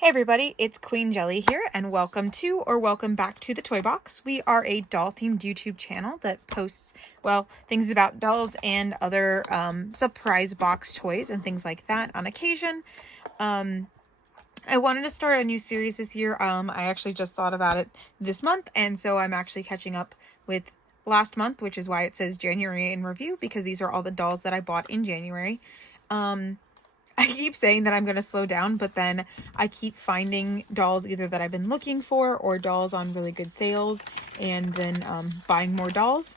Hey everybody, it's Queen Jelly here, and welcome to or welcome back to the Toy Box. We are a doll-themed YouTube channel that posts, well, things about dolls and other surprise box toys and things like that on occasion. I wanted to start a new series this year. I actually just thought about it this month, and so I'm actually catching up with last month, which is why it says January in review, because these are all the dolls that I bought in January. I keep saying that I'm going to slow down, but then I keep finding dolls either that I've been looking for or dolls on really good sales, and then buying more dolls.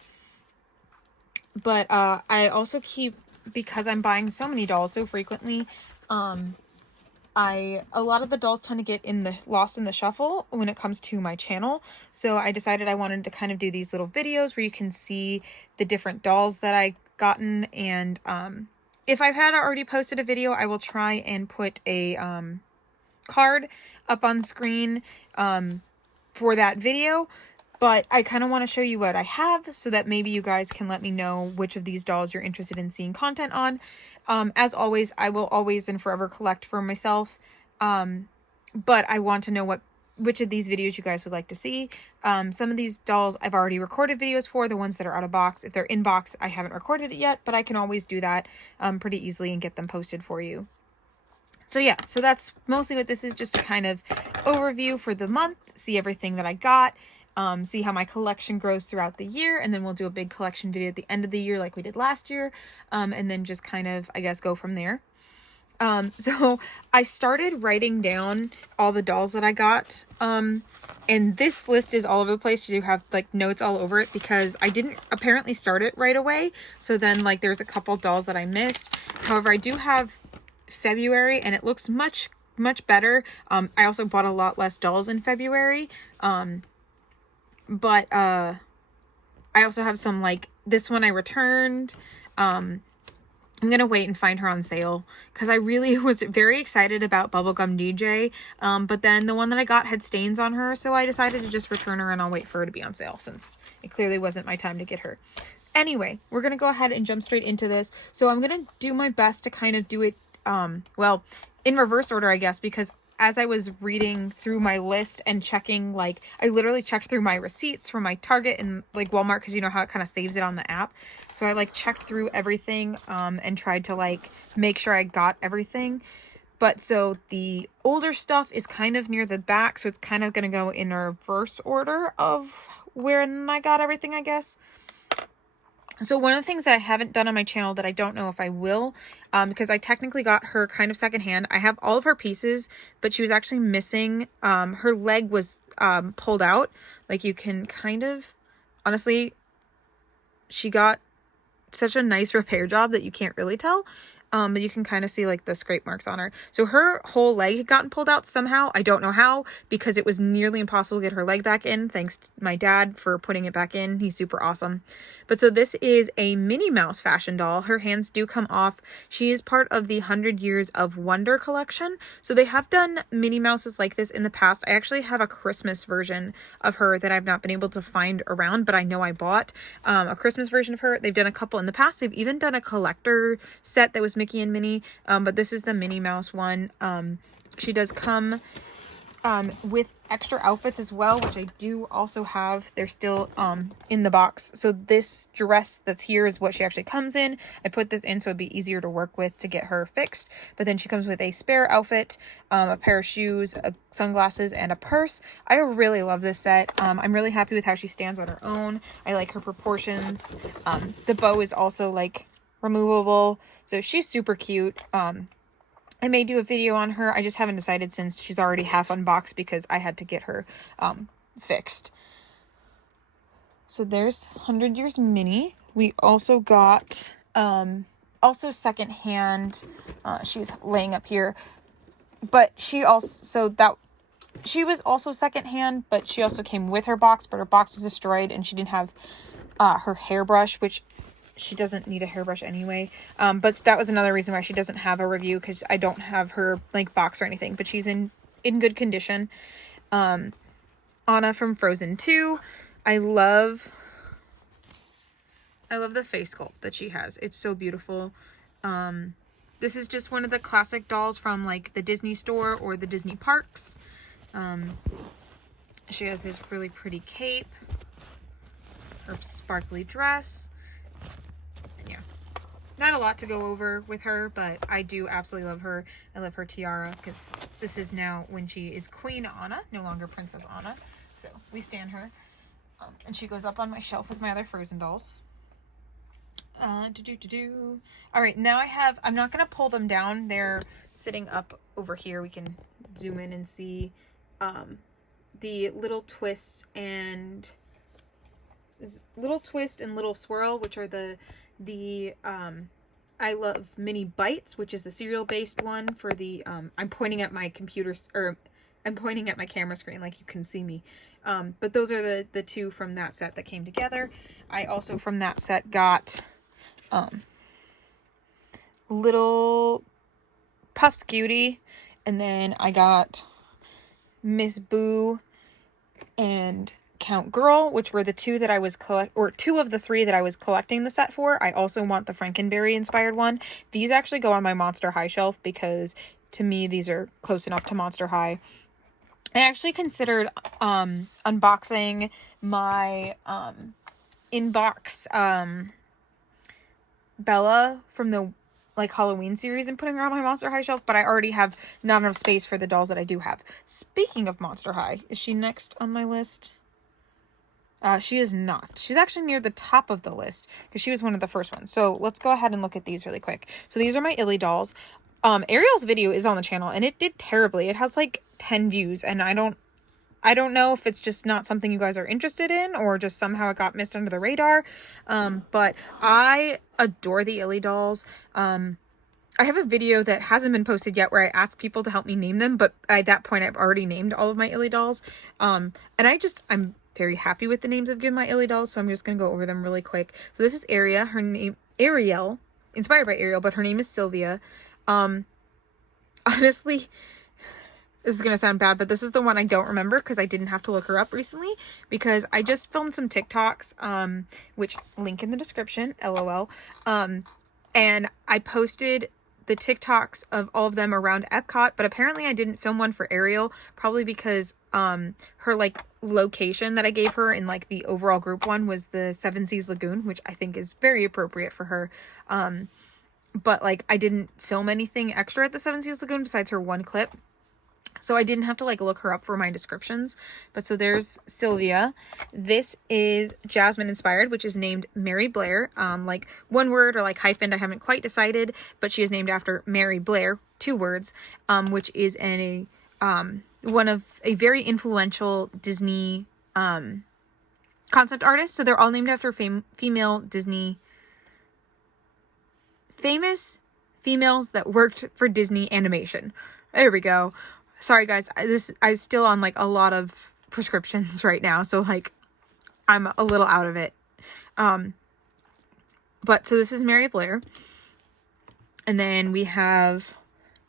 But I also keep, because I'm buying so many dolls so frequently, a lot of the dolls tend to get lost in the shuffle when it comes to my channel. So I decided I wanted to kind of do these little videos where you can see the different dolls that I gotten, and if I've had already posted a video, I will try and put a card up on screen for that video. But I kind of want to show you what I have so that maybe you guys can let me know which of these dolls you're interested in seeing content on. As always, I will always and forever collect for myself. But I want to know which of these videos you guys would like to see. Some of these dolls I've already recorded videos for, the ones that are out of box. If they're in box, I haven't recorded it yet, but I can always do that pretty easily and get them posted for you. So yeah, so that's mostly what this is, just a kind of overview for the month, see everything that I got, see how my collection grows throughout the year, and then we'll do a big collection video at the end of the year like we did last year, and then just kind of, I guess, go from there. So I started writing down all the dolls that I got, and this list is all over the place. You have like notes all over it because I didn't apparently start it right away. So then like there's a couple dolls that I missed. However, I do have February and it looks much better. I also bought a lot less dolls in February. But I also have some, like this one I returned. I'm gonna wait and find her on sale because I really was very excited about Bubblegum DJ, but then the one that I got had stains on her, so I decided to just return her and I'll wait for her to be on sale since it clearly wasn't my time to get her. Anyway, we're gonna go ahead and jump straight into this. So I'm gonna do my best to kind of do it well, in reverse order, I guess, because as I was reading through my list and checking, like, I literally checked through my receipts from my Target and, like, Walmart, because you know how it kind of saves it on the app. So I, like, checked through everything, and tried to, like, make sure I got everything. But so the older stuff is kind of near the back, so it's kind of going to go in a reverse order of where I got everything, I guess. So one of the things that I haven't done on my channel that I don't know if I will, because I technically got her kind of secondhand. I have all of her pieces, but she was actually missing. Her leg was pulled out. Like you can kind of, honestly, she got such a nice repair job that you can't really tell. But you can kind of see like the scrape marks on her. So her whole leg had gotten pulled out somehow. I don't know how, because it was nearly impossible to get her leg back in. Thanks to my dad for putting it back in. He's super awesome. But so this is a Minnie Mouse fashion doll. Her hands do come off. She is part of the 100 Years of Wonder collection. So they have done Minnie Mouses like this in the past. I actually have a Christmas version of her that I've not been able to find around, but I know I bought a Christmas version of her. They've done a couple in the past. They've even done a collector set that was Mickey and Minnie, but this is the Minnie Mouse one. She does come with extra outfits as well, which I do also have. They're still in the box. So this dress that's here is what she actually comes in. I put this in so it'd be easier to work with to get her fixed. But then she comes with a spare outfit, a pair of shoes, sunglasses, and a purse. I really love this set. I'm really happy with how she stands on her own. I like her proportions. The bow is also like removable, so she's super cute. I may do a video on her. I just haven't decided since she's already half unboxed because I had to get her fixed. So there's 100 Years Minnie. We also got also secondhand. She's laying up here, but she was also secondhand, but she also came with her box, but her box was destroyed and she didn't have her hairbrush, which she doesn't need a hairbrush anyway. But that was another reason why she doesn't have a review, because I don't have her like box or anything, but she's in good condition. Anna from Frozen 2. I love the face sculpt that she has. It's so beautiful. This is just one of the classic dolls from like the Disney store or the Disney parks. She has this really pretty cape, her sparkly dress, and yeah, not a lot to go over with her, but I do absolutely love her. I love her tiara because this is now when she is Queen Anna, no longer Princess Anna. So we stan her. And she goes up on my shelf with my other Frozen dolls. All right, now I'm not going to pull them down. They're sitting up over here. We can zoom in and see the Little Twist and Little Swirl, which are the I Love Mini Bites, which is the cereal based one for the I'm pointing at my computer, or I'm pointing at my camera screen like you can see me. But those are the two from that set that came together. I also from that set got Little Puffs Cutie, and then I got Miss Boo and Count Girl, which were the two that I was two of the three that I was collecting the set for. I also want the Frankenberry inspired one. These actually go on my Monster High shelf because to me these are close enough to Monster High. I actually considered unboxing my inbox Bella from the like Halloween series and putting her on my Monster High shelf, but I already have not enough space for the dolls that I do have. Speaking of Monster High, is she next on my list? She is not. She's actually near the top of the list because she was one of the first ones. So let's go ahead and look at these really quick. So these are my Illy dolls. Ariel's video is on the channel and it did terribly. It has like 10 views and I don't know if it's just not something you guys are interested in or just somehow it got missed under the radar. But I adore the Illy dolls. I have a video that hasn't been posted yet where I ask people to help me name them, but at that point I've already named all of my Illy dolls. And I'm very happy with the names I've given my Illy dolls, so I'm just going to go over them really quick. So this is Ariel, inspired by Ariel, but her name is Sylvia. Honestly, this is going to sound bad, but this is the one I don't remember because I didn't have to look her up recently because I just filmed some TikToks, which link in the description, LOL. And I posted the TikToks of all of them around Epcot, but apparently I didn't film one for Ariel, probably because her like location that I gave her in like the overall group one was the Seven Seas Lagoon, which I think is very appropriate for her. But like I didn't film anything extra at the Seven Seas Lagoon besides her one clip. So I didn't have to like look her up for my descriptions. But so there's Sylvia. This is Jasmine inspired, which is named Mary Blair. Like one word or like hyphen, I haven't quite decided, but she is named after Mary Blair, 2 words, which is one of a very influential Disney concept artists. So they're all named after female Disney famous females that worked for Disney Animation. There we go. Sorry guys, I'm still on like a lot of prescriptions right now, so like I'm a little out of it. But so this is Mary Blair. And then we have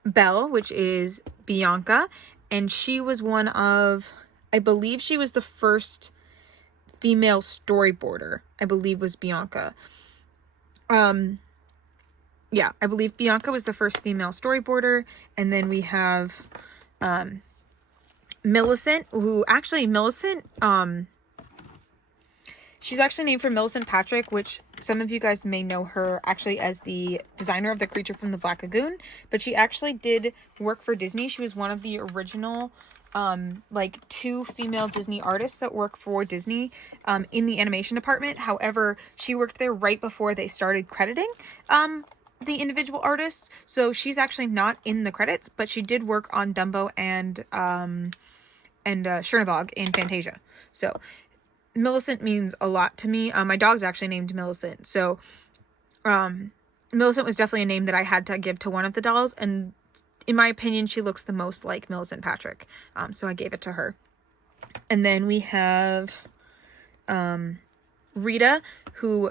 Belle, which is Bianca, and she was one of, I believe she was the first female storyboarder. I believe was Bianca. Yeah, I believe Bianca was the first female storyboarder. And then we have Millicent, who actually she's actually named for Millicent Patrick, which some of you guys may know her actually as the designer of the Creature from the Black Lagoon, but she actually did work for Disney. She was one of the original like 2 female Disney artists that work for Disney in the animation department. However, she worked there right before they started crediting the individual artists, so she's actually not in the credits, but she did work on Dumbo and Chernabog in Fantasia. So Millicent means a lot to me. My dog's actually named Millicent, so Millicent was definitely a name that I had to give to one of the dolls, and in my opinion she looks the most like Millicent Patrick, so I gave it to her. And then we have Rita, who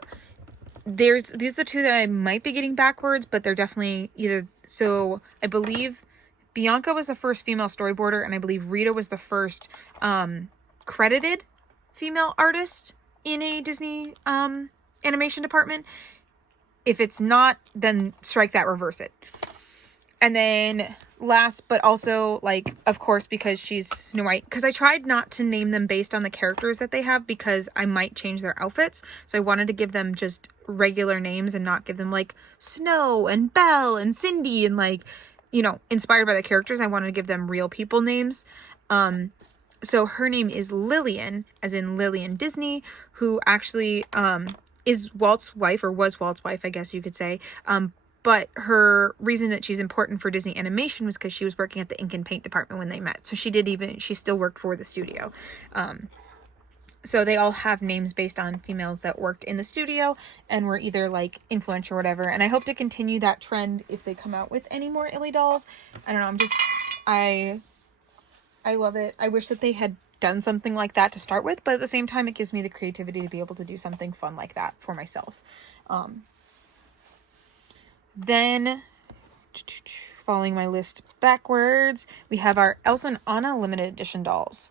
these are the 2 that I might be getting backwards, but they're definitely either. So I believe Bianca was the first female storyboarder, and I believe Rita was the first credited female artist in a Disney animation department. If it's not, then strike that, reverse it. And then last, but also, like, of course, because she's Snow White, because I tried not to name them based on the characters that they have, because I might change their outfits. So I wanted to give them just regular names and not give them, like, Snow and Belle and Cindy and, like, you know, inspired by the characters. I wanted to give them real people names. So her name is Lillian, as in Lillian Disney, who actually is Walt's wife, or was Walt's wife, I guess you could say. But her reason that she's important for Disney Animation was because she was working at the ink and paint department when they met. So she still worked for the studio. So they all have names based on females that worked in the studio and were either like influential or whatever. And I hope to continue that trend if they come out with any more Illy dolls. I don't know. I love it. I wish that they had done something like that to start with, but at the same time, it gives me the creativity to be able to do something fun like that for myself. Then, following my list backwards, we have our Elsa and Anna limited edition dolls,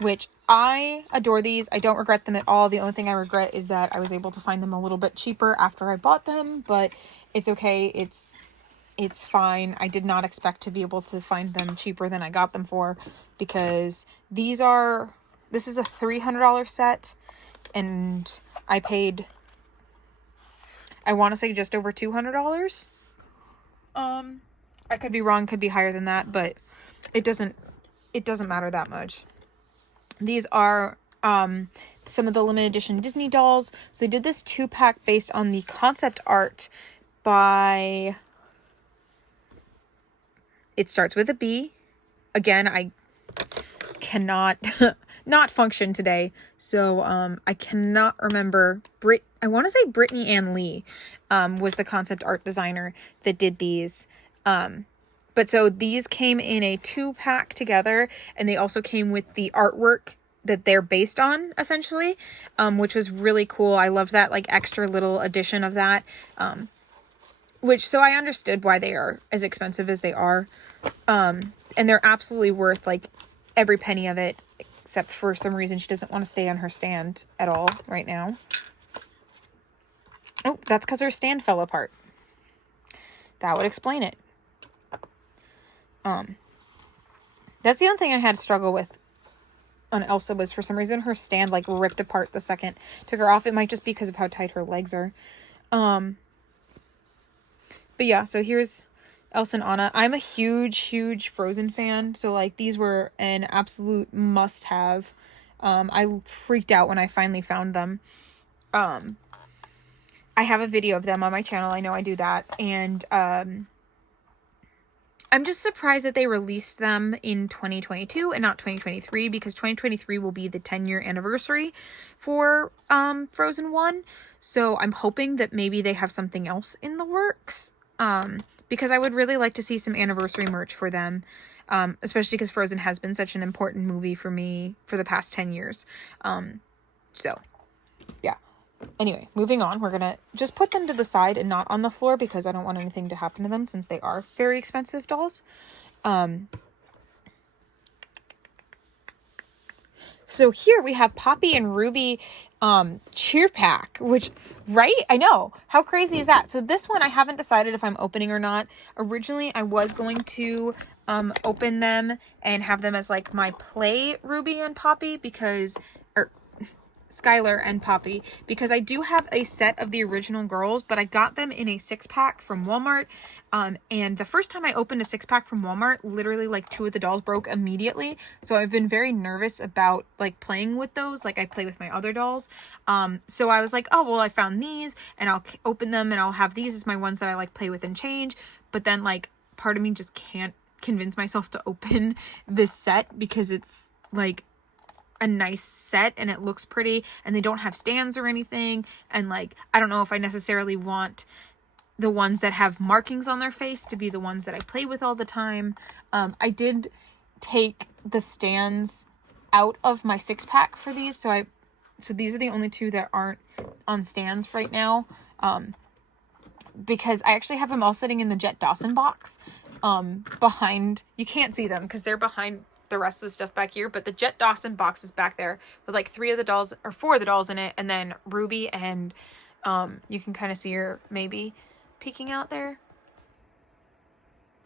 which I adore these. I don't regret them at all. The only thing I regret is that I was able to find them a little bit cheaper after I bought them, but it's okay. It's fine. I did not expect to be able to find them cheaper than I got them for, because this is a $300 set, and I paid, I want to say, just over $200. I could be wrong, could be higher than that, but it doesn't matter that much. These are some of the limited edition Disney dolls. So they did this 2-pack based on the concept art by, it starts with a B. Again, I cannot not function today, so I cannot remember. I want to say Brittany Ann Lee was the concept art designer that did these. But so these came in a 2-pack together, and they also came with the artwork that they're based on, essentially, which was really cool. I loved that, like, extra little addition of that, so I understood why they are as expensive as they are. And they're absolutely worth, like, every penny of it, except for some reason she doesn't want to stay on her stand at all right now. Oh, that's because her stand fell apart. That would explain it. That's the only thing I had to struggle with on Elsa, was for some reason her stand, like, ripped apart the second took her off. It might just be because of how tight her legs are. But yeah, so here's Elsa and Anna. I'm a huge Frozen fan, so, like, these were an absolute must-have. I freaked out when I finally found them. I have a video of them on my channel. I know I do that. And I'm just surprised that they released them in 2022 and not 2023, because 2023 will be the 10-year anniversary for Frozen 1. So I'm hoping that maybe they have something else in the works. Because I would really like to see some anniversary merch for them, especially because Frozen has been such an important movie for me for the past 10 years. So, yeah. Anyway, moving on. We're going to just put them to the side and not on the floor, because I don't want anything to happen to them, since they are very expensive dolls. So here we have Poppy and Ruby cheer pack, which, right? I know. How crazy is that? So this one I haven't decided if I'm opening or not. Originally, I was going to open them and have them as, like, my play Ruby and Poppy, because, or Skylar and Poppy, because I do have a set of the original girls, but I got them in a 6-pack from Walmart. And the first time I opened a 6-pack from Walmart, literally, like, 2 of the dolls broke immediately. So I've been very nervous about, like, playing with those, like I play with my other dolls. So I was like, oh, well, I found these, and I'll open them, and I'll have these as my ones that I, like, play with and change. But then, like, part of me just can't convince myself to open this set, because it's, like, a nice set and it looks pretty, and they don't have stands or anything, and, like, I don't know if I necessarily want the ones that have markings on their face to be the ones that I play with all the time. I did take the stands out of my 6-pack for these, so these are the only 2 that aren't on stands right now, because I actually have them all sitting in the Jet Dawson box behind. You can't see them because they're behind the rest of the stuff back here, but the Jet Dawson box is back there with, like, 3 of the dolls, or 4 of the dolls in it, and then Ruby, and you can kind of see her maybe peeking out there.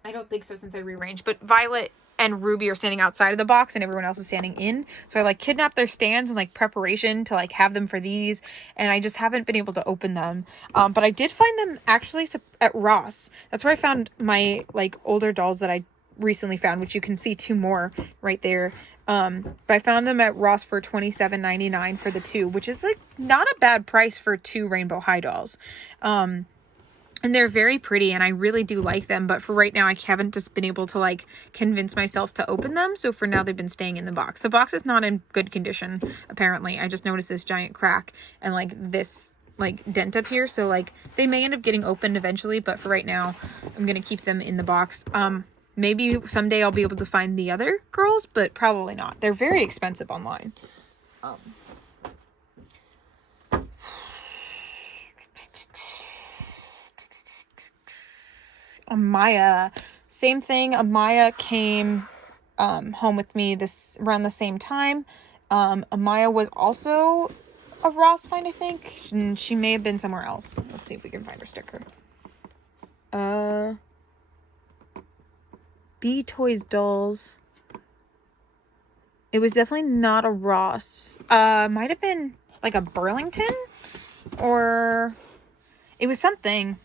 I don't think so since I rearranged, but Violet and Ruby are standing outside of the box and everyone else is standing in. So I like kidnapped their stands in like preparation to like have them for these, and I just haven't been able to open them. But I did find them actually at Ross. That's where I found my like older dolls that I recently found, which you can see 2 more right there. But I found them at Ross for $27.99 for the 2, which is like not a bad price for 2 Rainbow High dolls. And they're very pretty and I really do like them. But for right now, I haven't just been able to like convince myself to open them. So for now, they've been staying in the box. The box is not in good condition, apparently. I just noticed this giant crack and like this like dent up here. So like they may end up getting opened eventually. But for right now, I'm going to keep them in the box. Maybe someday I'll be able to find the other girls, but probably not. They're very expensive online. Amaya, same thing. Amaya came home with me around the same time. Amaya was also a Ross find, I think, and she may have been somewhere else. Let's see if we can find her sticker. B Toys dolls. It was definitely not a Ross. Might have been like a Burlington, or it was something.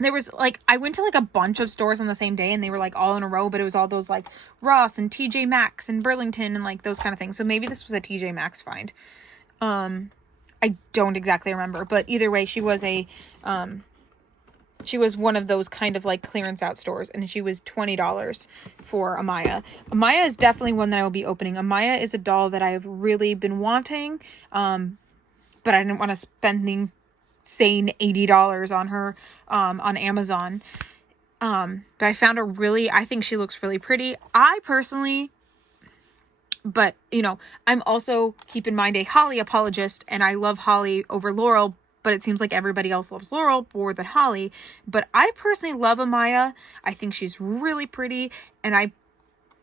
There was like, I went to like a bunch of stores on the same day and they were like all in a row, but it was all those like Ross and TJ Maxx and Burlington and like those kind of things. So maybe this was a TJ Maxx find. I don't exactly remember, but either way, she was one of those kind of like clearance out stores, and she was $20 for Amaya. Amaya is definitely one that I will be opening. Amaya is a doll that I've really been wanting, but I didn't want to spend insane $80 on her on Amazon. But I found I think she looks really pretty. I personally, but you know, I'm also, keep in mind, a Holly apologist, and I love Holly over Laurel, but it seems like everybody else loves Laurel more than Holly. But I personally love Amaya. I think she's really pretty, and I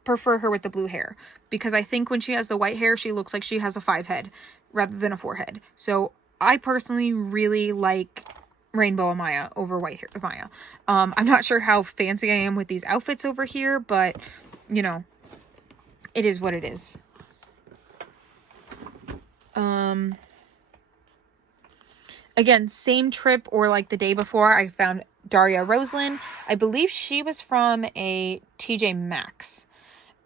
prefer her with the blue hair, because I think when she has the white hair, she looks like she has a 5 head rather than a 4 head. So I personally really like Rainbow Amaya over white hair Amaya. I'm not sure how fancy I am with these outfits over here, but you know, it is what it is. Again, same trip or like the day before, I found Daria Roslin. I believe she was from a TJ Maxx.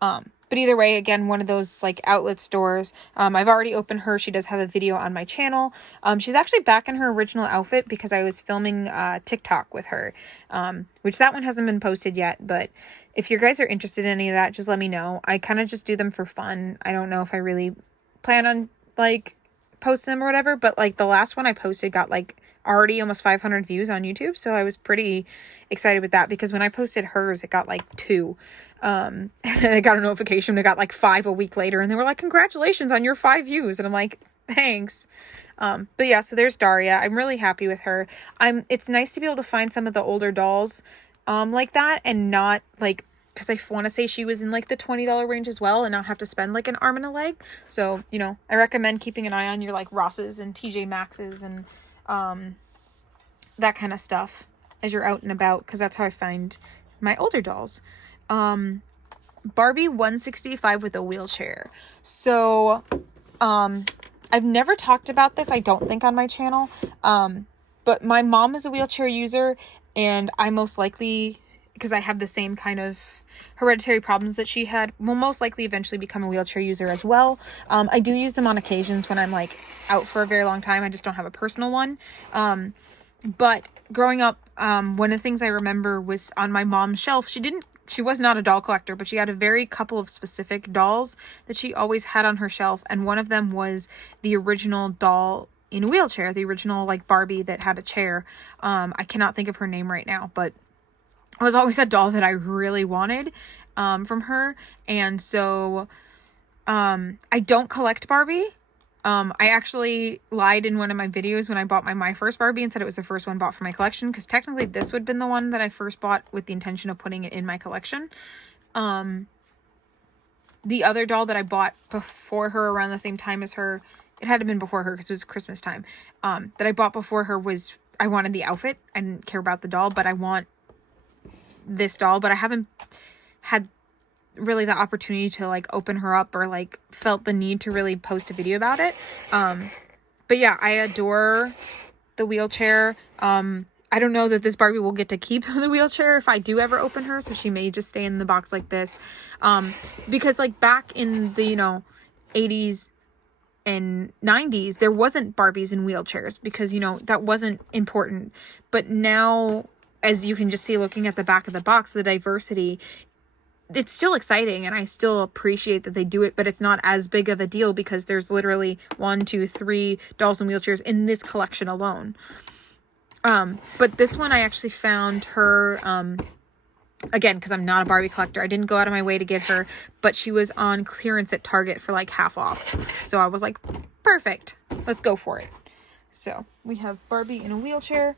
But either way, again, one of those like outlet stores. I've already opened her. She does have a video on my channel. She's actually back in her original outfit because I was filming TikTok with her, which that one hasn't been posted yet. But if you guys are interested in any of that, just let me know. I kind of just do them for fun. I don't know if I really plan on like posting them or whatever, but like the last one I posted got like already almost 500 views on YouTube, so I was pretty excited with that, because when I posted hers it got like 2. I got a notification, it got like 5 a week later, and they were like, congratulations on your 5 views, and I'm like, thanks. But yeah, so there's Daria. I'm really happy with her. It's nice to be able to find some of the older dolls like that, and not like, because I want to say she was in like the $20 range as well, and not have to spend like an arm and a leg. So, you know, I recommend keeping an eye on your like Rosses and TJ Maxxes and that kind of stuff as you're out and about, because that's how I find my older dolls. Barbie 165 with a wheelchair. So I've never talked about this, I don't think, on my channel, but my mom is a wheelchair user, and I most likely, because I have the same kind of hereditary problems that she had, will most likely eventually become a wheelchair user as well. I do use them on occasions when I'm like out for a very long time. I just don't have a personal one. But growing up, one of the things I remember was on my mom's shelf. She was not a doll collector, but she had a very couple of specific dolls that she always had on her shelf. And one of them was the original doll in a wheelchair, the original like Barbie that had a chair. I cannot think of her name right now, but it was always a doll that I really wanted from her. And so I don't collect Barbie. I actually lied in one of my videos when I bought my first Barbie and said it was the first one bought for my collection, because technically this would have been the one that I first bought with the intention of putting it in my collection. The other doll that I bought before her, around the same time as her, it had to have been before her because it was Christmas time, that I bought before her, I wanted the outfit. I didn't care about the doll, but I want this doll, but I haven't had really the opportunity to like open her up or like felt the need to really post a video about it. But yeah, I adore the wheelchair. I don't know that this Barbie will get to keep the wheelchair if I do ever open her, so she may just stay in the box like this. Because like back in the, 80s and 90s, there wasn't Barbies in wheelchairs because, that wasn't important. But now, as you can just see looking at the back of the box, the diversity, it's still exciting and I still appreciate that they do it, but it's not as big of a deal because there's literally 1, 2, 3 dolls in wheelchairs in this collection alone. But this one I actually found her, again, because I'm not a Barbie collector, I didn't go out of my way to get her, but she was on clearance at Target for like half off. So I was like, perfect, let's go for it. So we have Barbie in a wheelchair.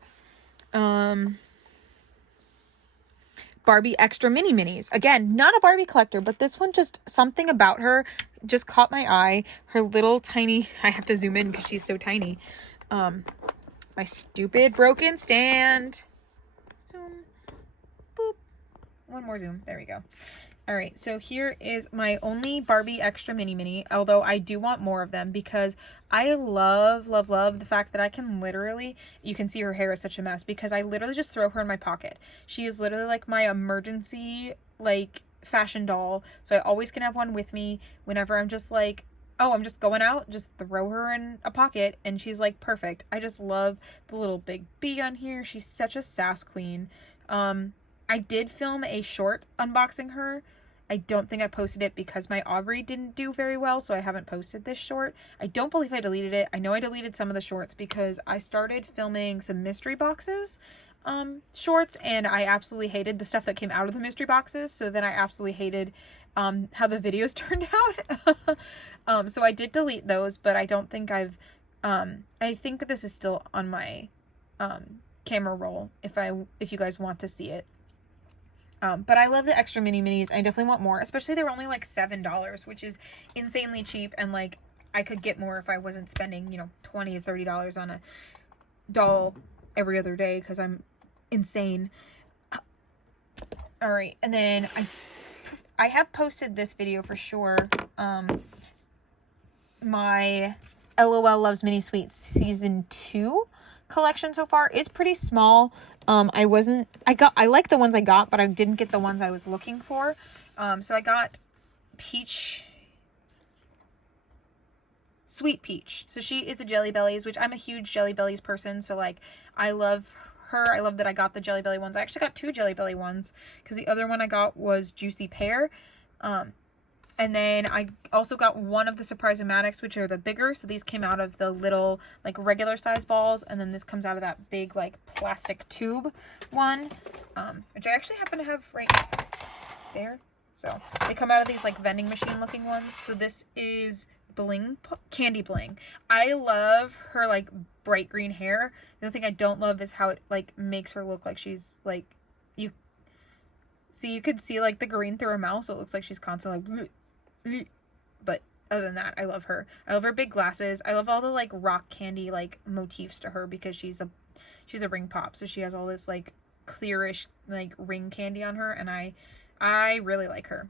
Barbie Extra Mini Minis. Again, not a Barbie collector, but this one, just something about her just caught my eye. Her little tiny, I have to zoom in because she's so tiny. My stupid broken stand. Zoom. Boop. One more zoom. There we go. All right, so here is my only Barbie Extra Mini, although I do want more of them because I love the fact that I can literally, you can see her hair is such a mess because I literally just throw her in my pocket. She is literally like my emergency, like, fashion doll, so I always can have one with me whenever I'm just like, oh, I'm just going out, just throw her in a pocket, and she's like perfect. I just love the little big bee on here. She's such a sass queen. I did film a short unboxing her. I don't think I posted it because my Aubrey didn't do very well, so I haven't posted this short. I don't believe I deleted it. I know I deleted some of the shorts because I started filming some mystery boxes shorts, and I absolutely hated the stuff that came out of the mystery boxes, so then I absolutely hated how the videos turned out. So I did delete those, but I don't think I've I think this is still on my camera roll if you guys want to see it. But I love the Extra Mini Minis. I definitely want more, especially they were only like $7, which is insanely cheap, and like I could get more if I wasn't spending, $20 to $30 on a doll every other day because I'm insane. All right, and then I have posted this video for sure. My LOL Loves Mini Sweets Season 2 collection so far is pretty small. I like the ones I got, but I didn't get the ones I was looking for. So I got Sweet Peach. So she is a Jelly Bellies, which I'm a huge Jelly Bellies person. So like, I love her. I love that I got the Jelly Belly ones. I actually got 2 Jelly Belly ones because the other one I got was Juicy Pear. And then I also got one of the Surprise-O-Matics, which are the bigger. So these came out of the little, like, regular size balls. And then this comes out of that big, like, plastic tube one, which I actually happen to have right there. So they come out of these, like, vending machine looking ones. So this is Candy Bling. I love her, like, bright green hair. The other thing I don't love is how it, like, makes her look like she's, like, you could see, like, the green through her mouth. So it looks like she's constantly, like, but other than that, I love her. I love her big glasses. I love all the like rock candy like motifs to her because she's a ring pop, so she has all this like clearish like ring candy on her, and I really like her.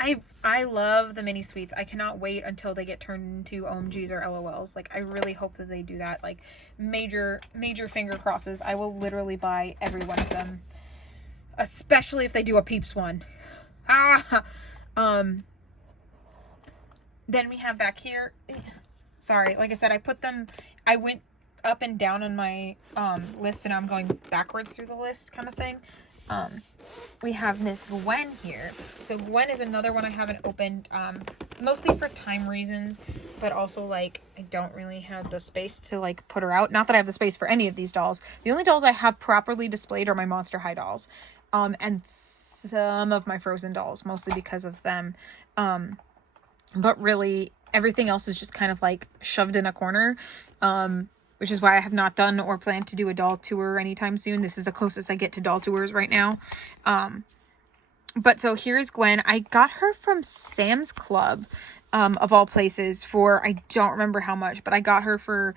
I love the mini sweets. I cannot wait until they get turned into OMGs or LOLs. Like, I really hope that they do that. Like, major finger crosses. I will literally buy every one of them, especially if they do a Peeps one. Then we have back here, sorry, like I said, I went up and down on my list, and I'm going backwards through the list kind of thing. We have Miss Gwen here. So Gwen is another one I haven't opened, mostly for time reasons, but also like I don't really have the space to like put her out. Not that I have the space for any of these dolls. The only dolls I have properly displayed are my Monster High dolls, and some of my Frozen dolls, mostly because of them. But really everything else is just kind of like shoved in a corner, which is why I have not done or planned to do a doll tour anytime soon. This is the closest I get to doll tours right now. But so here's Gwen. I got her from Sam's Club, of all places, for, I don't remember how much, but I got her for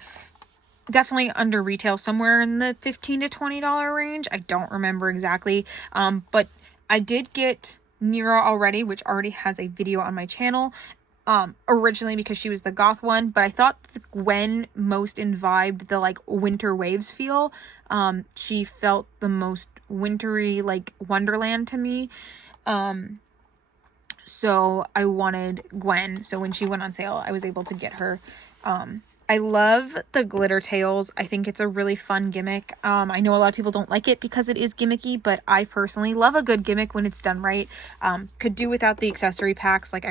definitely under retail, somewhere in the $15 to $20 range. I don't remember exactly. But I did get Nira already, which already has a video on my channel. Originally because she was the goth one, but I thought Gwen most imbibed the like winter waves feel. She felt the most wintry, like Wonderland to me. So I wanted Gwen. So when she went on sale, I was able to get her. I love the glitter tails. I think it's a really fun gimmick. I know a lot of people don't like it because it is gimmicky, but I personally love a good gimmick when it's done right. Could do without the accessory packs. Like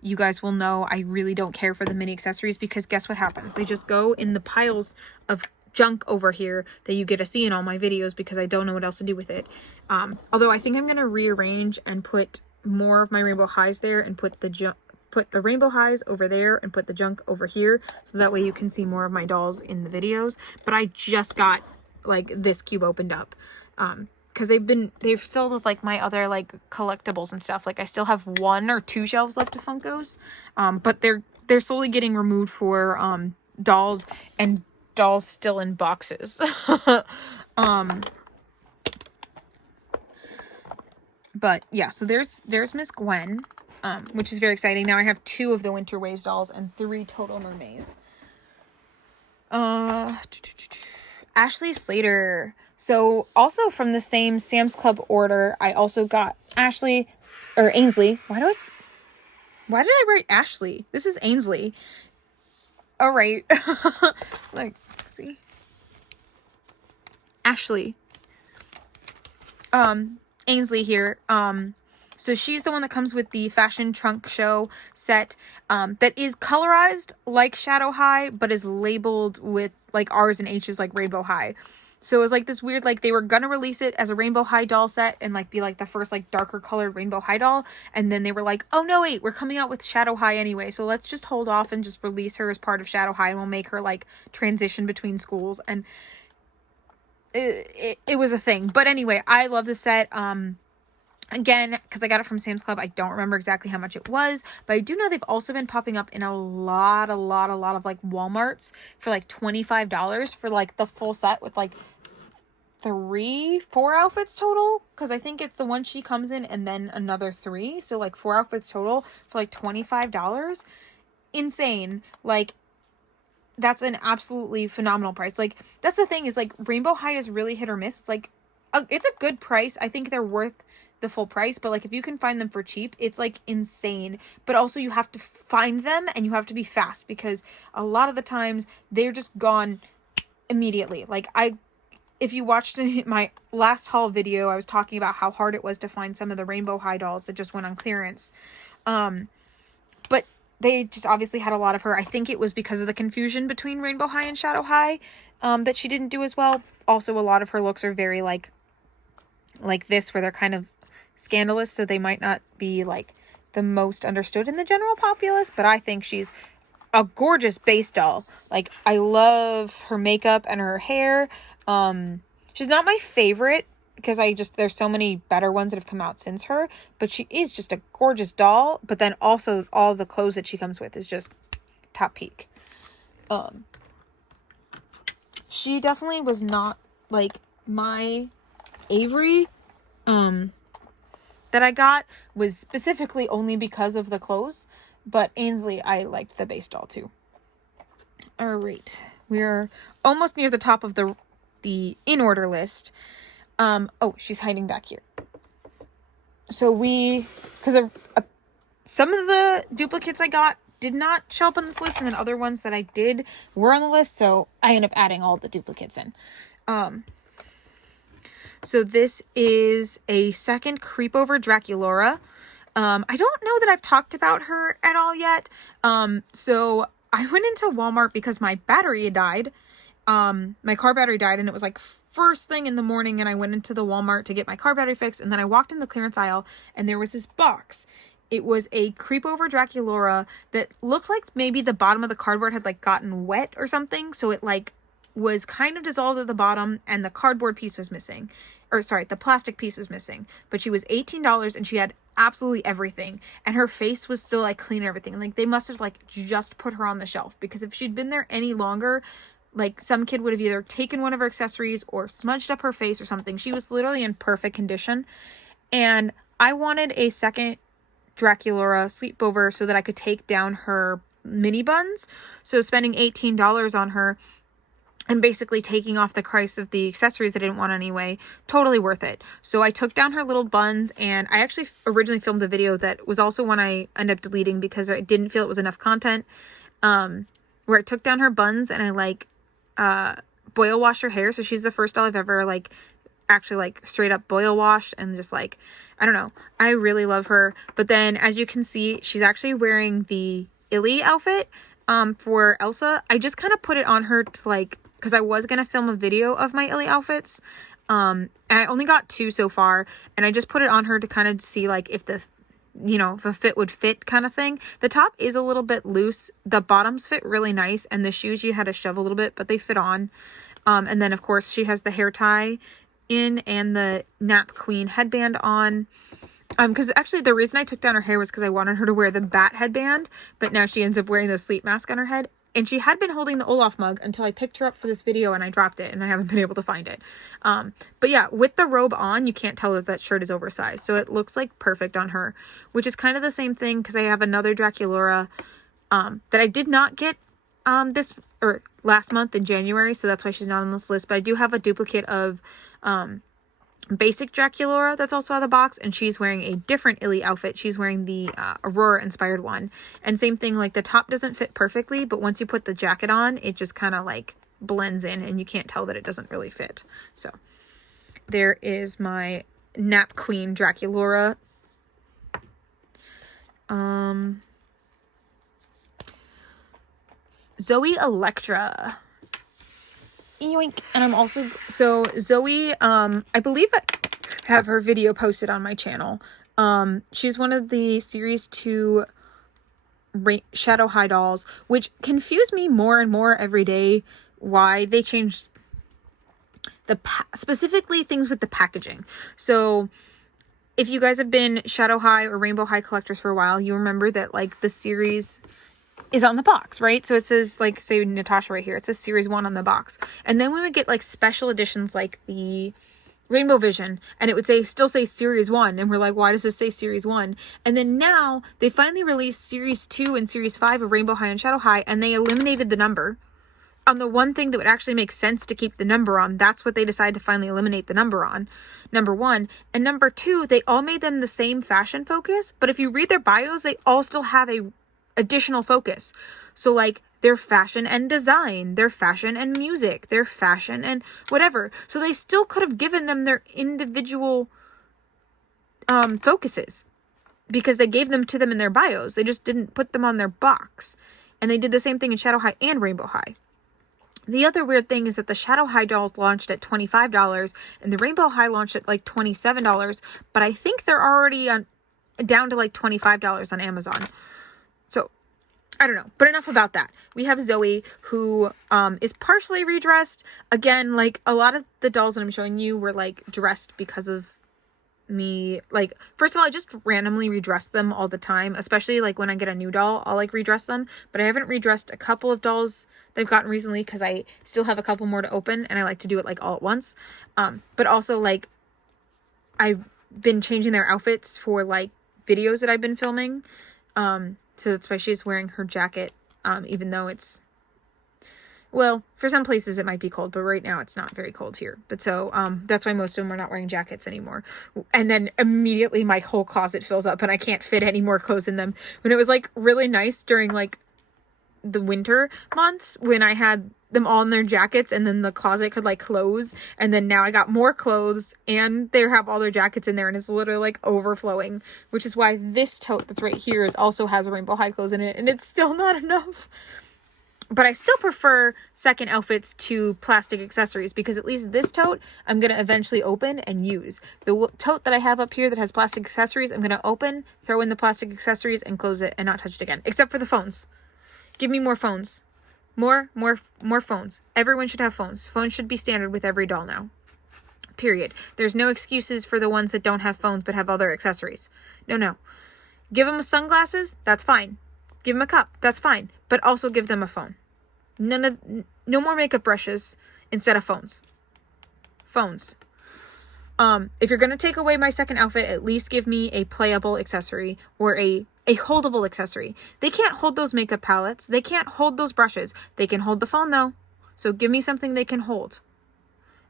you guys will know I really don't care for the mini accessories, because guess what happens? They just go in the piles of junk over here that you get to see in all my videos because I don't know what else to do with it. Although I think I'm going to rearrange and put more of my rainbow highs there and put the rainbow highs over there and put the junk over here, so that way you can see more of my dolls in the videos. But I just got like this cube opened up because they've filled with like my other like collectibles and stuff. Like I still have 1 or 2 shelves left of Funkos, but they're slowly getting removed for dolls, and dolls still in boxes. But yeah, so there's Miss Gwen, which is very exciting. Now I have 2 of the Winter Waves dolls and 3 Total Mermaids. Ashley Slater. So also from the same Sam's Club order, I also got Ainsley. Why did I write Ashley? This is Ainsley. All right. Like, see? Ashley. Ainsley here. So she's the one that comes with the fashion trunk show set, that is colorized like Shadow High, but is labeled with like R's and H's like Rainbow High. So it was like this weird, like they were gonna release it as a Rainbow High doll set and like be like the first like darker colored Rainbow High doll. And then they were like, oh no, wait, we're coming out with Shadow High anyway. So let's just hold off and just release her as part of Shadow High, and we'll make her like transition between schools. And it was a thing. But anyway, I love the set. Again, because I got it from Sam's Club, I don't remember exactly how much it was, but I do know they've also been popping up in a lot of like Walmarts for like $25 for like the full set with like 4 outfits total, because I think it's the one she comes in and then another 3, so like 4 outfits total for like $25. Insane. Like, that's an absolutely phenomenal price. Like, that's the thing, is like Rainbow High is really hit or miss. It's like it's a good price. I think they're worth the full price, but like if you can find them for cheap, it's like insane. But also you have to find them and you have to be fast, because a lot of the times they're just gone immediately. Like if you watched my last haul video, I was talking about how hard it was to find some of the Rainbow High dolls that just went on clearance. But they just obviously had a lot of her. I think it was because of the confusion between Rainbow High and Shadow High that she didn't do as well. Also, a lot of her looks are very like this, where they're kind of scandalous, so they might not be like the most understood in the general populace, but I think she's a gorgeous base doll. Like, I love her makeup and her hair. She's not my favorite because there's so many better ones that have come out since her, but she is just a gorgeous doll. But then also all the clothes that she comes with is just top peak. She definitely was not like my Avery that I got was specifically only because of the clothes, but Ainsley, I liked the base doll too. All right, we're almost near the top of the in order list. Oh, she's hiding back here. So because some of the duplicates I got did not show up on this list, and then other ones that I did were on the list, so I ended up adding all the duplicates in. So this is a second Creepover Draculaura. I don't know that I've talked about her at all yet. So I went into Walmart because my battery had died. My car battery died, and it was like first thing in the morning, and I went into the Walmart to get my car battery fixed, and then I walked in the clearance aisle, and there was this box. It was a Creepover Draculaura that looked like maybe the bottom of the cardboard had like gotten wet or something, so it like was kind of dissolved at the bottom, and the cardboard piece was missing. Or sorry, the plastic piece was missing. But she was $18, and she had absolutely everything. And her face was still like clean and everything. Like, they must have like just put her on the shelf, because if she'd been there any longer, like some kid would have either taken one of her accessories or smudged up her face or something. She was literally in perfect condition. And I wanted a second Draculaura sleepover so that I could take down her mini buns. So spending $18 on her and basically taking off the price of the accessories I didn't want anyway, totally worth it. So I took down her little buns, and I actually originally filmed a video that was also one I ended up deleting because I didn't feel it was enough content, where I took down her buns and I like boil wash her hair. So she's the first doll I've ever like actually like straight up boil washed, and just like, I don't know, I really love her. But then as you can see, she's actually wearing the Illy outfit for Elsa. I just kind of put it on her to like, because I was going to film a video of my Illy outfits. And I only got 2 so far, and I just put it on her to kind of see like if the, you know, if a fit would fit kind of thing. The top is a little bit loose. The bottoms fit really nice, and the shoes you had to shove a little bit, but they fit on. And then of course she has the hair tie in and the Nap Queen headband on. Because actually the reason I took down her hair was because I wanted her to wear the bat headband, but now she ends up wearing the sleep mask on her head. And she had been holding the Olaf mug until I picked her up for this video and I dropped it and I haven't been able to find it. But yeah, with the robe on, you can't tell that that shirt is oversized. So it looks like perfect on her, which is kind of the same thing because I have another Draculaura that I did not get last month in January. So that's why she's not on this list. But I do have a duplicate of basic Draculaura that's also out of the box, and she's wearing a different Illy outfit. She's wearing the Aurora inspired one, and same thing, like the top doesn't fit perfectly, but once you put the jacket on, it just kind of like blends in and you can't tell that it doesn't really fit. So there is my Nap Queen Draculaura. Zoe Electra. Yoink. And I'm also, so Zoe, I believe I have her video posted on my channel. She's one of the Series 2 Shadow High dolls, which confuse me more and more every day why they changed specifically things with the packaging. So if you guys have been Shadow High or Rainbow High collectors for a while, you remember that like the series is on the box, right? So it says, like, say Natasha right here, it says Series 1 on the box. And then we would get like special editions like the Rainbow Vision, and it would still say Series 1, and we're like, why does this say Series 1? And then now they finally released Series 2 and Series 5 of Rainbow High and Shadow High, and they eliminated the number. On the one thing that would actually make sense to keep the number on, that's what they decided to finally eliminate the number on. Number 1. And number 2, they all made them the same fashion focus, but if you read their bios, they all still have a additional focus. So like their fashion and design, their fashion and music, their fashion and whatever. So they still could have given them their individual focuses because they gave them to them in their bios. They just didn't put them on their box. And they did the same thing in Shadow High and Rainbow High. The other weird thing is that the Shadow High dolls launched at $25 and the Rainbow High launched at like $27, but I think they're already down to like $25 on Amazon. So, I don't know. But enough about that. We have Zoe, who is partially redressed. Again, like, a lot of the dolls that I'm showing you were, like, dressed because of me. Like, first of all, I just randomly redress them all the time. Especially, like, when I get a new doll, I'll, like, redress them. But I haven't redressed a couple of dolls that I've gotten recently because I still have a couple more to open. And I like to do it, like, all at once. But also, like, I've been changing their outfits for, like, videos that I've been filming. So that's why she's wearing her jacket, even though it's, well, for some places it might be cold, but right now it's not very cold here. But so, that's why most of them are not wearing jackets anymore. And then immediately my whole closet fills up and I can't fit any more clothes in them. When it was like really nice during like the winter months when I had them all in their jackets and then the closet could like close, and then now I got more clothes and they have all their jackets in there and it's literally like overflowing, which is why this tote that's right here also has Rainbow High clothes in it, and it's still not enough. But I still prefer second outfits to plastic accessories because at least this tote I'm going to eventually open and use. The tote that I have up here that has plastic accessories, I'm going to open, throw in the plastic accessories and close it and not touch it again, except for the phones. Give me more phones. More phones. Everyone should have phones. Phones should be standard with every doll now. Period. There's no excuses for the ones that don't have phones but have other accessories. No. Give them sunglasses, that's fine. Give them a cup, that's fine. But also give them a phone. no more makeup brushes instead of phones. Phones. If you're going to take away my second outfit, at least give me a playable accessory or a holdable accessory. They can't hold those makeup palettes. They can't hold those brushes. They can hold the phone though. So give me something they can hold.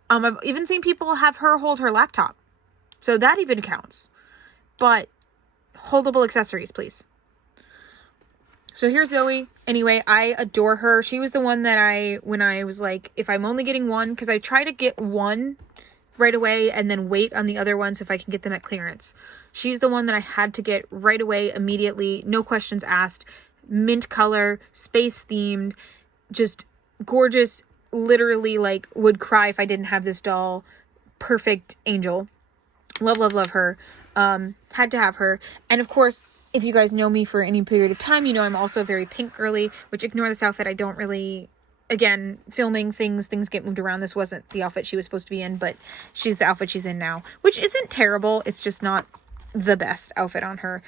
I've even seen people have her hold her laptop. So that even counts. But holdable accessories, please. So here's Zoe. Anyway, I adore her. She was the one that when I was like, if I'm only getting one, because I try to get one right away and then wait on the other ones if I can get them at clearance. She's the one that I had to get right away, immediately, no questions asked. Mint color, space themed, just gorgeous, literally like would cry if I didn't have this doll. Perfect angel. Love, love, love her. Had to have her. And of course, if you guys know me for any period of time, you know I'm also a very pink girly, which ignore this outfit. I don't really, again, filming things get moved around. This wasn't the outfit she was supposed to be in, but she's the outfit she's in now, which isn't terrible. It's just not the best outfit on her.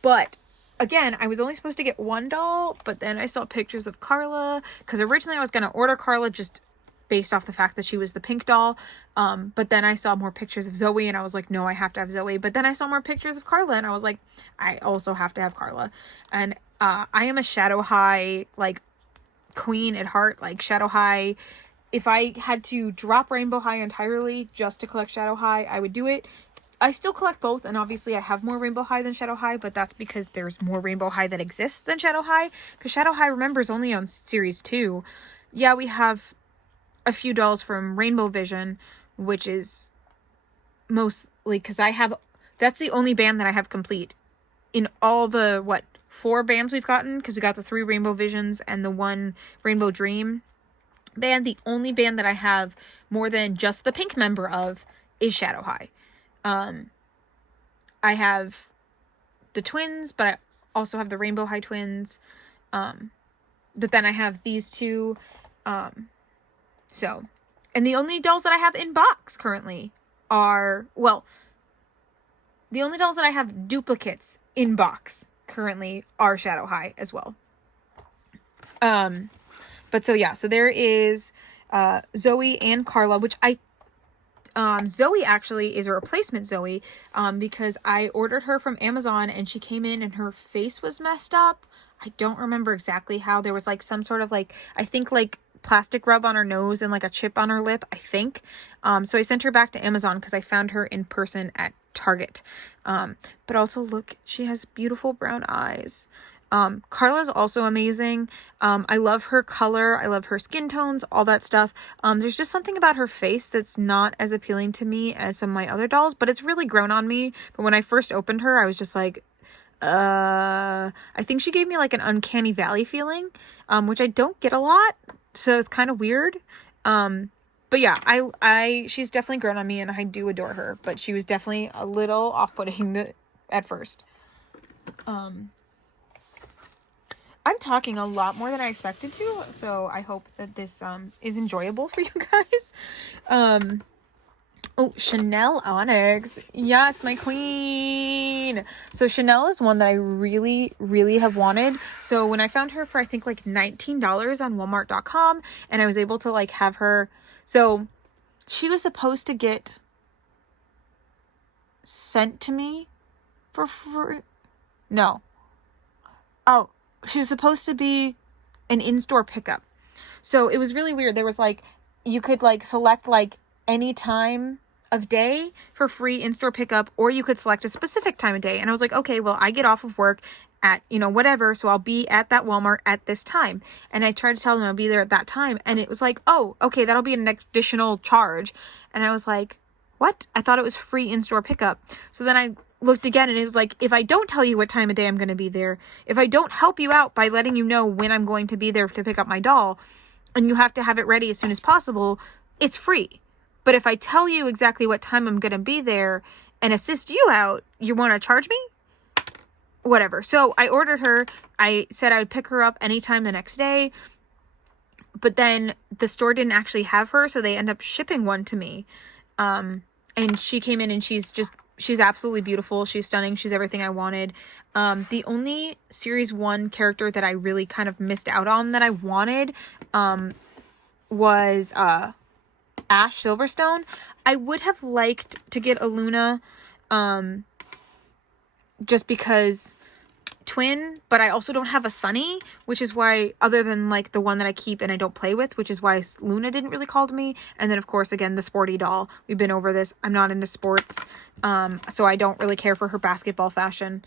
But again, I was only supposed to get one doll, but then I saw pictures of Carla, because originally I was going to order Carla just based off the fact that she was the pink doll. But then I saw more pictures of Zoe and I was like, no, I have to have Zoe. But then I saw more pictures of Carla and I was like, I also have to have Carla. And I am a Shadow High, like, queen at heart. Like, Shadow High, if I had to drop Rainbow High entirely just to collect Shadow High, I would do it. I still collect both, and obviously I have more Rainbow High than Shadow High, but that's because there's more Rainbow High that exists than Shadow High, because Shadow High, remember, is only on Series 2. Yeah, we have a few dolls from Rainbow Vision, which is mostly because that's the only band that I have complete in all the 4 bands we've gotten, because we got the 3 Rainbow Visions and the 1 Rainbow Dream band. The only band that I have more than just the pink member of is Shadow High. I have the twins, but I also have the Rainbow High twins. But then I have these 2. And the only dolls that I have in box currently are, the only dolls that I have duplicates in box currently are Shadow High as well. But so yeah, so there is Zoe and Carla, which Zoe actually is a replacement Zoe, because I ordered her from Amazon and she came in and her face was messed up. I don't remember exactly how. There was like some sort of like, I think like plastic rub on her nose and like a chip on her lip, I think. So I sent her back to Amazon because I found her in person at Target. But also look, she has beautiful brown eyes. Carla's also amazing. I love her color. I love her skin tones, all that stuff. There's just something about her face that's not as appealing to me as some of my other dolls, but it's really grown on me. But when I first opened her, I was just like, I think she gave me like an uncanny valley feeling, which I don't get a lot. So it's kind of weird. But yeah, she's definitely grown on me and I do adore her, but she was definitely a little off-putting at first. I'm talking a lot more than I expected to, so I hope that this is enjoyable for you guys. Oh, Chanel Onyx. Yes, my queen. So Chanel is one that I really, really have wanted. So when I found her for, I think like $19 on Walmart.com, and I was able to like have her. So she was supposed to get sent to me for free. No. Oh, she was supposed to be an in-store pickup. So it was really weird. There was like, you could like select like any time of day for free in-store pickup, or you could select a specific time of day. And I was like, okay, well, I get off of work at, whatever, so I'll be at that Walmart at this time. And I tried to tell them I'll be there at that time, and it was like, oh, okay, that'll be an additional charge. And I was like, what? I thought it was free in-store pickup. So then I looked again, and it was like, if I don't tell you what time of day I'm going to be there, if I don't help you out by letting you know when I'm going to be there to pick up my doll, and you have to have it ready as soon as possible, it's free. But if I tell you exactly what time I'm going to be there and assist you out, you want to charge me? Whatever. So I ordered her. I said I would pick her up anytime the next day. But then the store didn't actually have her, so they end up shipping one to me. And she came in and she's just she's absolutely beautiful. She's stunning. She's everything I wanted. The only series 1 character that I really kind of missed out on that I wanted was Ash Silverstone. I would have liked to get a Luna just because twin, but I also don't have a Sunny, which is why, other than like the one that I keep and I don't play with, which is why Luna didn't really call to me. And then of course, again, the sporty doll. We've been over this. I'm not into sports, so I don't really care for her basketball fashion.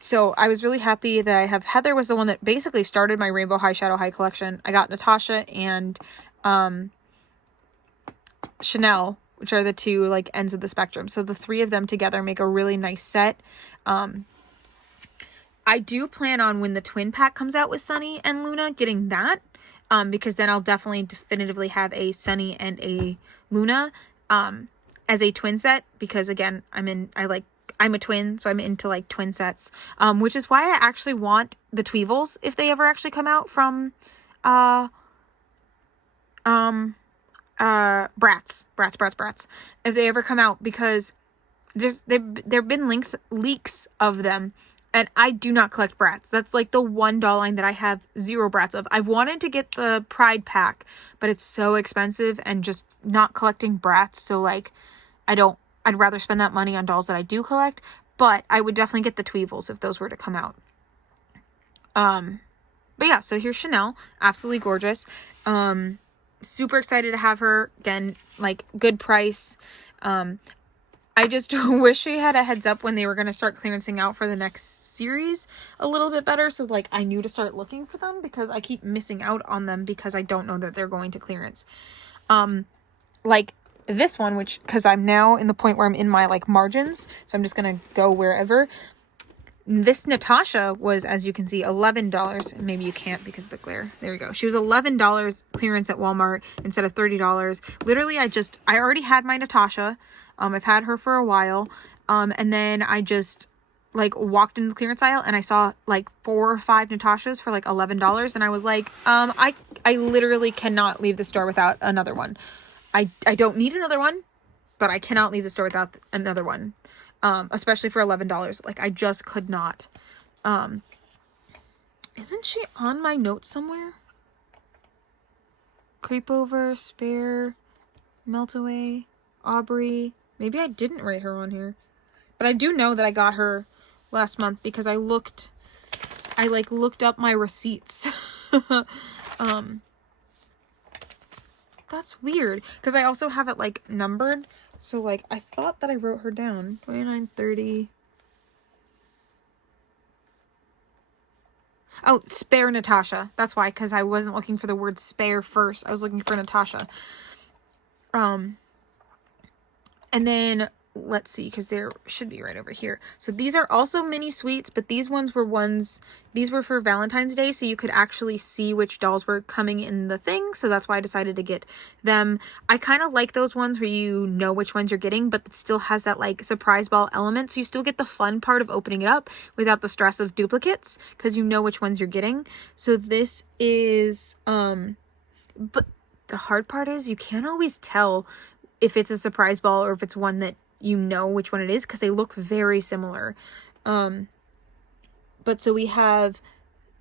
So I was really happy that I have Heather was the one that basically started my Rainbow High Shadow High collection. I got Natasha and Chanel, which are the two like ends of the spectrum. So the 3 of them together make a really nice set. I do plan on, when the twin pack comes out with Sunny and Luna, getting that, because then I'll definitely definitively have a Sunny and a Luna as a twin set, because again, I'm a twin, so I'm into like twin sets, which is why I actually want the Tweevils, if they ever actually come out, from Bratz, if they ever come out, because there've been leaks of them. And I do not collect Bratz. That's like the one doll line that I have 0 Bratz of. I've wanted to get the Pride pack, but it's so expensive and just not collecting Bratz. So like, I'd rather spend that money on dolls that I do collect, but I would definitely get the Tweevils if those were to come out. But yeah, so here's Chanel. Absolutely gorgeous. Super excited to have her. Again, like good price. I just wish we had a heads up when they were going to start clearancing out for the next series a little bit better. So like I knew to start looking for them, because I keep missing out on them because I don't know that they're going to clearance. Like this one, which, because I'm now in the point where I'm in my like margins, so I'm just going to go wherever. This Natasha was, as you can see, $11. Maybe you can't because of the glare. There you go. She was $11 clearance at Walmart instead of $30. Literally, I already had my Natasha. I've had her for a while. And then I just like walked into the clearance aisle and I saw like 4 or 5 Natashas for like $11. And I was like, I literally cannot leave the store without another one. I don't need another one, but I cannot leave the store without another one. Especially for $11. Like I just could not. Isn't she on my notes somewhere? Creepover, Spare, Melt Away, Aubrey. Maybe I didn't write her on here. But I do know that I got her last month because I looked up my receipts. That's weird. Because I also have it like numbered. So like I thought that I wrote her down. 2930. Oh, Spare Natasha. That's why, because I wasn't looking for the word spare first. I was looking for Natasha. And then, let's see, because there should be right over here. So these are also mini sweets, but these were for Valentine's Day, so you could actually see which dolls were coming in the thing. So that's why I decided to get them. I kind of like those ones where you know which ones you're getting, but it still has that like surprise ball element. So you still get the fun part of opening it up without the stress of duplicates, because you know which ones you're getting. So this is, but the hard part is you can't always tell if it's a surprise ball or if it's one that you know which one it is, because they look very similar. But so we have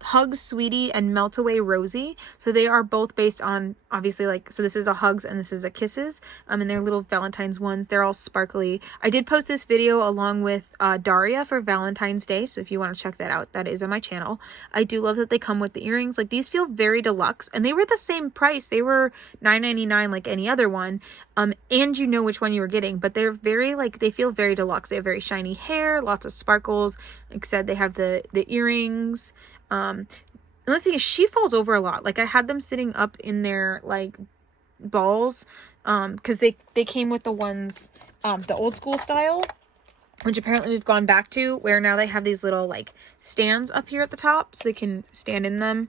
Hugs Sweetie and Melt Away Rosie. So they are both based on, obviously, like, so this is a Hugs and this is a Kisses. And they're little Valentine's ones. They're all sparkly. I did post this video along with Daria for Valentine's Day. So if you want to check that out, that is on my channel. I do love that they come with the earrings. Like, these feel very deluxe. And they were the same price. They were $9.99 like any other one. And you know which one you were getting. But they're very, like, they feel very deluxe. They have very shiny hair, lots of sparkles. Like I said, they have the earrings. The other thing is she falls over a lot. Like I had them sitting up in their like balls, because they came with the ones, the old school style, which apparently we've gone back to, where now they have these little like stands up here at the top so they can stand in them.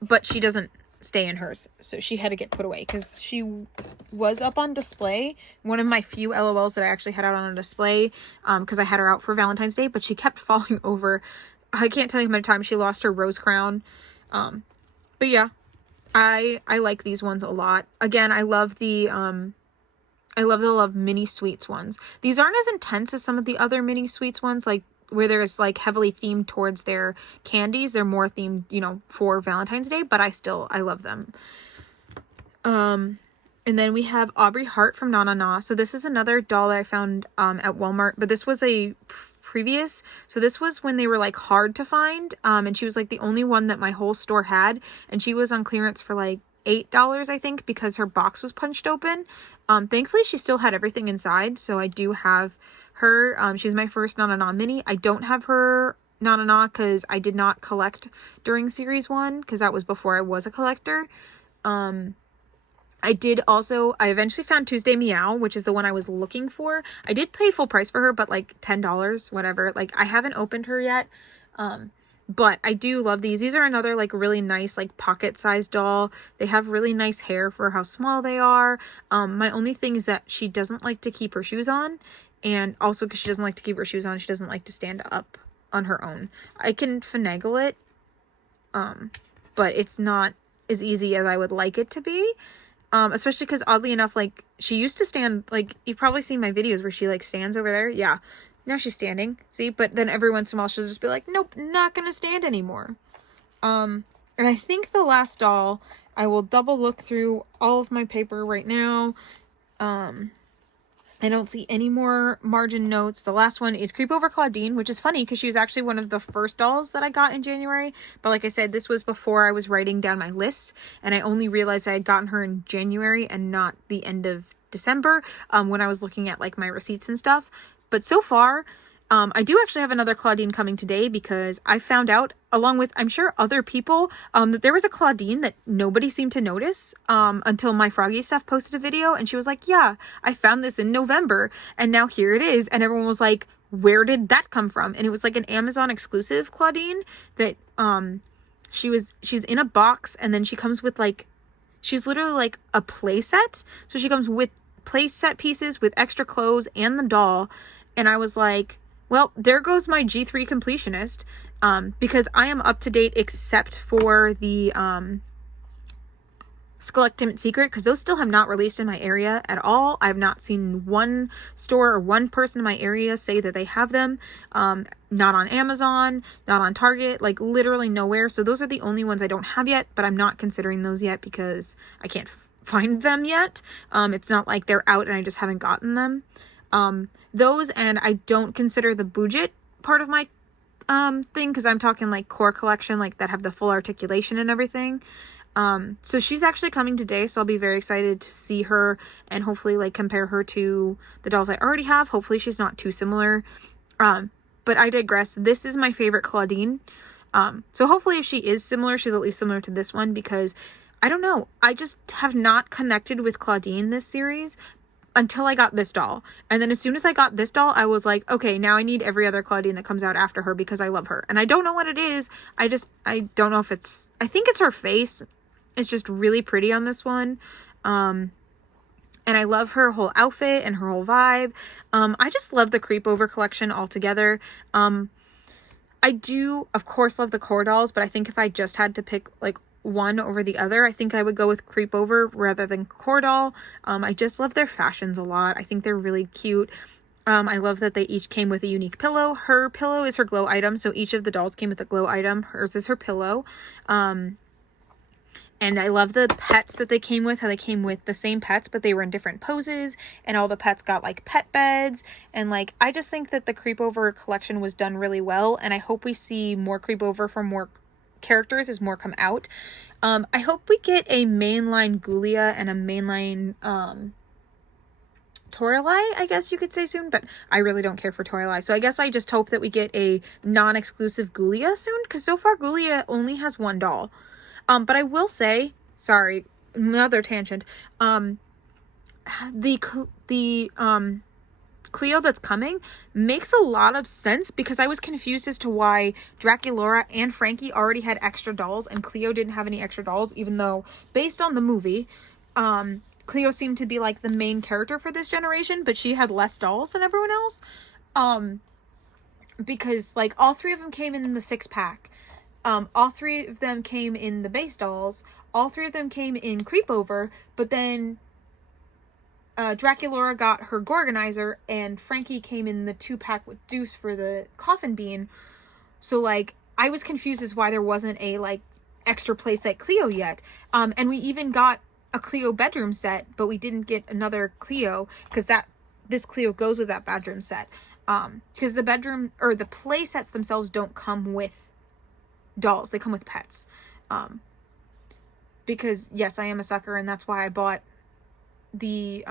But she doesn't stay in hers, so she had to get put away because she was up on display, one of my few LOLs that I actually had out on a display, because I had her out for Valentine's Day, but she kept falling over. I can't tell you how many times she lost her rose crown. But yeah, I like these ones a lot. Again, I love the I love the Love Mini Sweets ones. These aren't as intense as some of the other Mini Sweets ones, like where there's like heavily themed towards their candies. They're more themed, you know, for Valentine's Day, but I love them. And then we have Aubrey Hart from Na Na Na. So this is another doll that I found at Walmart, but this was a previous. So this was when they were like hard to find. And she was like the only one that my whole store had, and she was on clearance for like $8, I think, because her box was punched open. Thankfully she still had everything inside, so I do have her. She's my first Na Na Na mini. I don't have her Na Na Na because I did not collect during series 1, because that was before I was a collector. I eventually found Tuesday Meow, which is the one I was looking for. I did pay full price for her, but like $10, whatever. Like, I haven't opened her yet. But I do love these. These are another like really nice like pocket-sized doll. They have really nice hair for how small they are. My only thing is that she doesn't like to keep her shoes on. And also because she doesn't like to keep her shoes on, she doesn't like to stand up on her own. I can finagle it, but it's not as easy as I would like it to be. Especially because oddly enough, like, she used to stand, like, you've probably seen my videos where she like stands over there. Yeah, now she's standing, see? But then every once in a while she'll just be like, nope, not gonna stand anymore. And I think the last doll, I will double look through all of my paper right now. I don't see any more margin notes. The last one is Creep Over Claudine, which is funny because she was actually one of the first dolls that I got in January. But like I said, this was before I was writing down my list, and I only realized I had gotten her in January and not the end of December, when I was looking at like my receipts and stuff. But so far, I do actually have another Claudine coming today because I found out, along with, I'm sure, other people, that there was a Claudine that nobody seemed to notice until my Froggy Stuff posted a video, and she was like, yeah, I found this in November, and now here it is. And everyone was like, where did that come from? And it was like an Amazon exclusive Claudine that she's in a box, and then she comes with like, she's literally like a play set. So she comes with play set pieces with extra clothes and the doll. And I was like, well, there goes my G3 completionist, because I am up to date except for the Skull Ultimate Secret, because those still have not released in my area at all. I have not seen one store or one person in my area say that they have them. Not on Amazon, not on Target, like literally nowhere. So those are the only ones I don't have yet, but I'm not considering those yet because I can't find them yet. It's not like they're out and I just haven't gotten them. Those, and I don't consider the Budget part of my thing, because I'm talking like core collection, like that have the full articulation and everything. So she's actually coming today, so I'll be very excited to see her and hopefully like compare her to the dolls I already have. Hopefully she's not too similar. But I digress. This is my favorite Claudine. So hopefully if she is similar, she's at least similar to this one, because I don't know, I just have not connected with Claudine this series until I got this doll. And then as soon as I got this doll, I was like, okay, now I need every other Claudine that comes out after her because I love her. And I don't know what it is. I don't know if it's, I think it's her face. It's just really pretty on this one. And I love her whole outfit and her whole vibe. I just love the Creep Over collection altogether. I do, of course, love the core dolls, but I think if I just had to pick like one over the other, I think I would go with Creep Over rather than Core Doll. I just love their fashions a lot. I think they're really cute. I love that they each came with a unique pillow. Her pillow is her glow item, so each of the dolls came with a glow item. Hers is her pillow. And I love the pets that they came with, how they came with the same pets, but they were in different poses, and all the pets got like pet beds. And like, I just think that the Creep Over collection was done really well, and I hope we see more Creep Over from more characters as more come out. I hope we get a mainline Ghoulia and a mainline Toralei, I guess you could say, soon, but I really don't care for Toralei, so I guess I just hope that we get a non-exclusive Ghoulia soon, because so far Ghoulia only has one doll. But I will say, sorry, another tangent, the Cleo that's coming makes a lot of sense, because I was confused as to why Draculaura and Frankie already had extra dolls and Cleo didn't have any extra dolls, even though based on the movie, Cleo seemed to be like the main character for this generation, but she had less dolls than everyone else. Because like all three of them came in the 6-pack. All three of them came in the base dolls. All three of them came in Creep Over, but then Draculaura got her Gorganizer, and Frankie came in the 2-pack with Deuce for the Coffin Bean. So, like, I was confused as why there wasn't a, like, extra playset Cleo yet. And we even got a Cleo bedroom set, but we didn't get another Cleo, because this Cleo goes with that bedroom set. Because the bedroom, or the play sets themselves don't come with dolls. They come with pets. Because, yes, I am a sucker, and that's why I bought the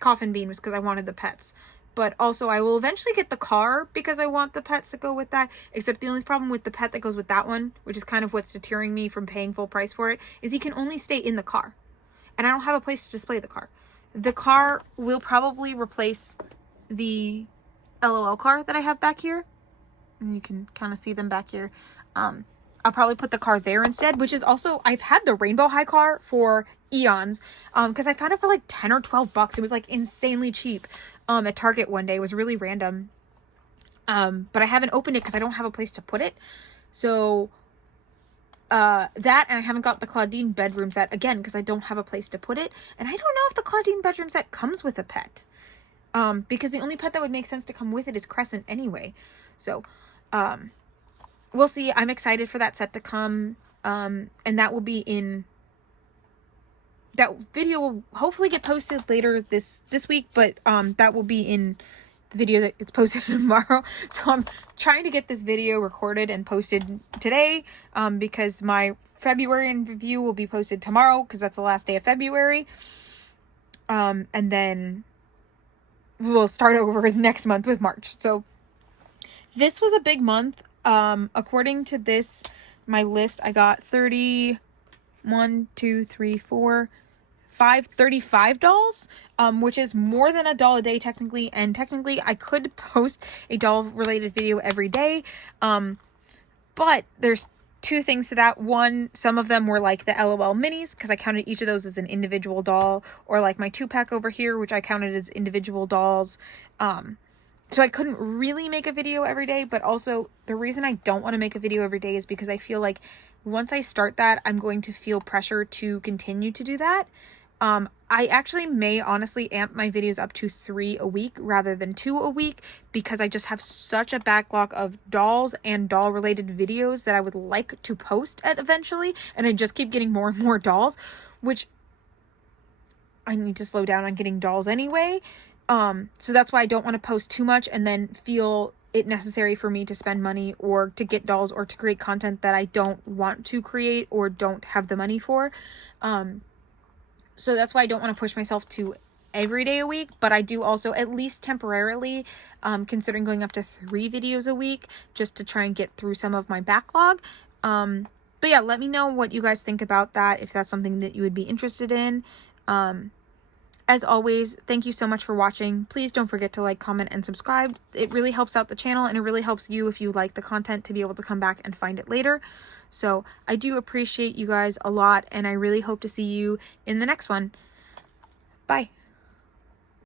Coffin Bean, was because I wanted the pets. But also, I will eventually get the car because I want the pets that go with that. Except the only problem with the pet that goes with that one, which is kind of what's deterring me from paying full price for it, is he can only stay in the car. And I don't have a place to display the car. The car will probably replace the LOL car that I have back here. And you can kind of see them back here. I'll probably put the car there instead, which is also, I've had the Rainbow High car for eons, because I found it for like 10 or 12 bucks. It was like insanely cheap, at Target one day. It was really random. But I haven't opened it because I don't have a place to put it. So, that, and I haven't got the Claudine bedroom set, again, because I don't have a place to put it. And I don't know if the Claudine bedroom set comes with a pet. Because the only pet that would make sense to come with it is Crescent anyway. So, we'll see. I'm excited for that set to come. And that will be in... That video will hopefully get posted later this week, but that will be in the video that gets posted tomorrow. So I'm trying to get this video recorded and posted today, because my February in review will be posted tomorrow, because that's the last day of February. And then we'll start over next month with March. So this was a big month. According to my list, I got 35 dolls, which is more than a doll a day technically, and technically I could post a doll related video every day, but there's two things to that. One, some of them were like the LOL minis, because I counted each of those as an individual doll, or like my 2-pack over here, which I counted as individual dolls. So I couldn't really make a video every day, but also the reason I don't want to make a video every day is because I feel like once I start that, I'm going to feel pressure to continue to do that. I actually may honestly amp my videos up to 3 a week rather than 2 a week, because I just have such a backlog of dolls and doll related videos that I would like to post at eventually, and I just keep getting more and more dolls, which I need to slow down on getting dolls anyway. So that's why I don't want to post too much and then feel it necessary for me to spend money or to get dolls or to create content that I don't want to create or don't have the money for. So that's why I don't want to push myself to every day a week, but I do also, at least temporarily, considering going up to 3 videos a week just to try and get through some of my backlog. But yeah, let me know what you guys think about that, if that's something that you would be interested in. As always, thank you so much for watching. Please don't forget to like, comment, and subscribe. It really helps out the channel, and it really helps you if you like the content to be able to come back and find it later. So I do appreciate you guys a lot, and I really hope to see you in the next one. Bye.